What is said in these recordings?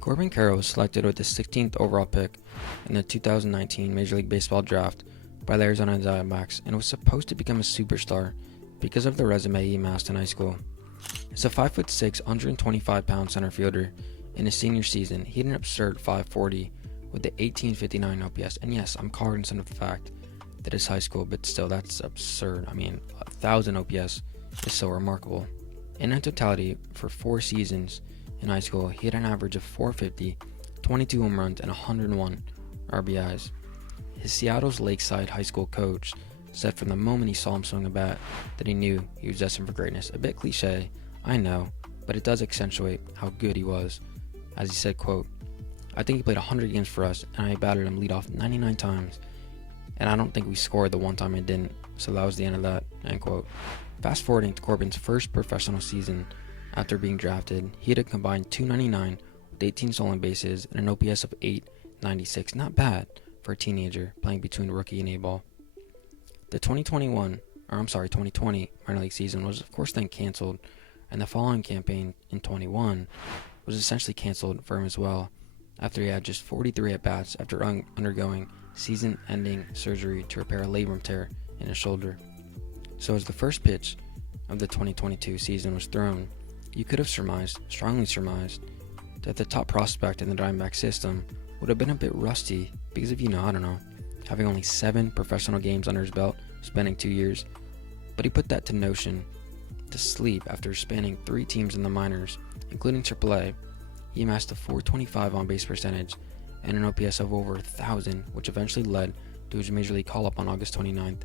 Corbin Carroll was selected with the 16th overall pick in the 2019 Major League Baseball draft by the Arizona Diamondbacks and was supposed to become a superstar because of the resume he amassed in high school. As a 5'6", 125-pound center fielder, in his senior season, he had an absurd .540 with the 1859 OPS. And yes, I'm cognizant of the fact that it's high school, but still, that's absurd. I mean, 1,000 OPS is so remarkable. In totality, for 4 seasons in high school, he had an average of .450, 22 home runs, and 101 RBIs. His Seattle's Lakeside High School coach said from the moment he saw him swing a bat that he knew he was destined for greatness. A bit cliche, I know, but it does accentuate how good he was. As he said, quote, "I think he played 100 games for us, and I batted him leadoff 99 times, and I don't think we scored the one time I didn't, so that was the end of that," end quote. Fast forwarding to Corbin's first professional season after being drafted, he had a combined .299 with 18 stolen bases and an OPS of .896. Not bad for a teenager playing between rookie and A-ball. The 2020 minor league season was of course then canceled, and the following campaign in 21 was essentially canceled for him as well, after he had just 43 at-bats after undergoing season-ending surgery to repair a labrum tear in his shoulder. So as the first pitch of the 2022 season was thrown, you could have strongly surmised, that the top prospect in the Diamondback system would have been a bit rusty because of, having only 7 professional games under his belt, spanning 2 years. But he put that to sleep after spanning 3 teams in the minors, including AAA. He amassed a .425 on-base percentage and an OPS of over 1,000, which eventually led to his Major League call-up on August 29th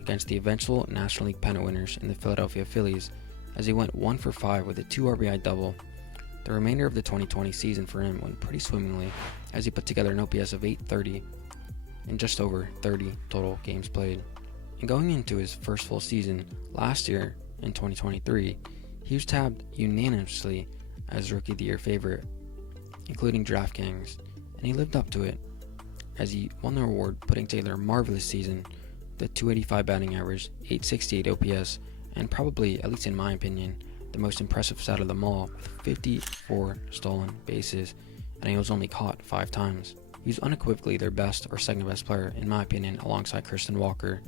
against the eventual National League pennant winners in the Philadelphia Phillies, as he went 1 for 5 with a 2 RBI double. The remainder of the 2020 season for him went pretty swimmingly, as he put together an OPS of .830 in just over 30 total games played. And going into his first full season last year in 2023, he was tabbed unanimously as Rookie of the Year favorite, including DraftKings, and he lived up to it, as he won the award, putting together a marvelous season with a .285 batting average, .868 OPS, and probably, at least in my opinion, the most impressive stat of them all, with 54 stolen bases, and he was only caught 5 times. He was unequivocally their best or second best player, in my opinion, alongside Christian Walker,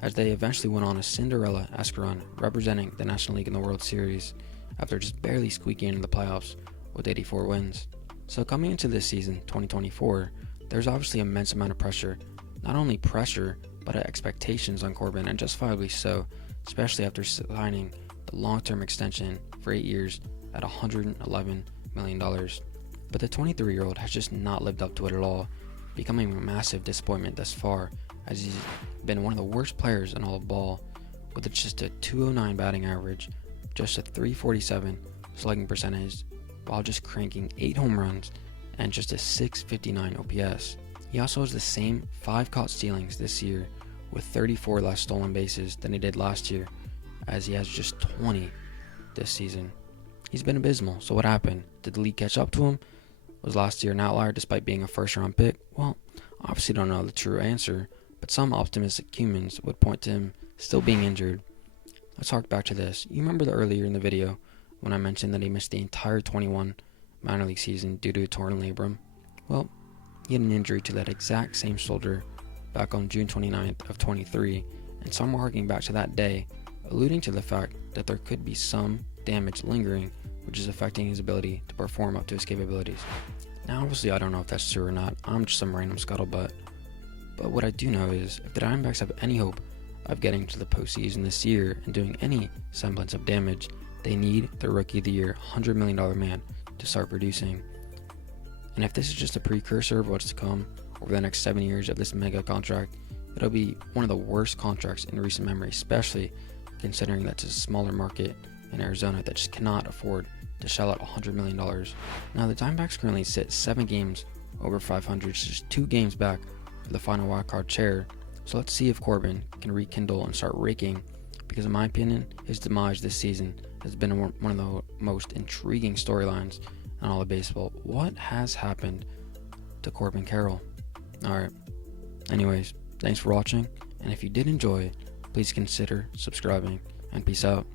as they eventually went on a Cinderella-esque run, representing the National League in the World Series, after just barely squeaking into the playoffs with 84 wins. So coming into this season, 2024, there's obviously an immense amount of pressure. Not only pressure, but expectations on Corbin, and justifiably so, especially after signing the long-term extension for 8 years at $111 million. But the 23-year-old has just not lived up to it at all, becoming a massive disappointment thus far, as he's been one of the worst players in all of ball, with just a .209 batting average, just a .347 slugging percentage, while just cranking 8 home runs and just a .659 OPS. He also has the same 5 caught stealings this year, with 34 less stolen bases than he did last year, as he has just 20 this season. He's been abysmal, so what happened? Did the league catch up to him? Was last year an outlier despite being a first-round pick? Well, obviously don't know the true answer, but some optimistic humans would point to him still being injured. Let's hark back to this. You remember earlier in the video when I mentioned that he missed the entire 21 minor league season due to a torn labrum? Well, he had an injury to that exact same shoulder back on June 29th of 23, and some were harking back to that day, alluding to the fact that there could be some damage lingering, which is affecting his ability to perform up to his capabilities. Now, obviously, I don't know if that's true or not. I'm just some random scuttlebutt. But what I do know is, if the Diamondbacks have any hope of getting to the postseason this year and doing any semblance of damage, they need the Rookie of the Year $100 million man to start producing. And if this is just a precursor of what's to come over the next 7 years of this mega contract, it'll be one of the worst contracts in recent memory, especially considering that's a smaller market in Arizona that just cannot afford to shell out $100 million. Now, the Diamondbacks currently sit 7 games over 500, just 2 games back for the final wildcard chair. So let's see if Corbin can rekindle and start raking, because in my opinion, his demise this season has been one of the most intriguing storylines in all of baseball. What has happened to Corbin Carroll? Alright, anyways, thanks for watching, and if you did enjoy, please consider subscribing, and peace out.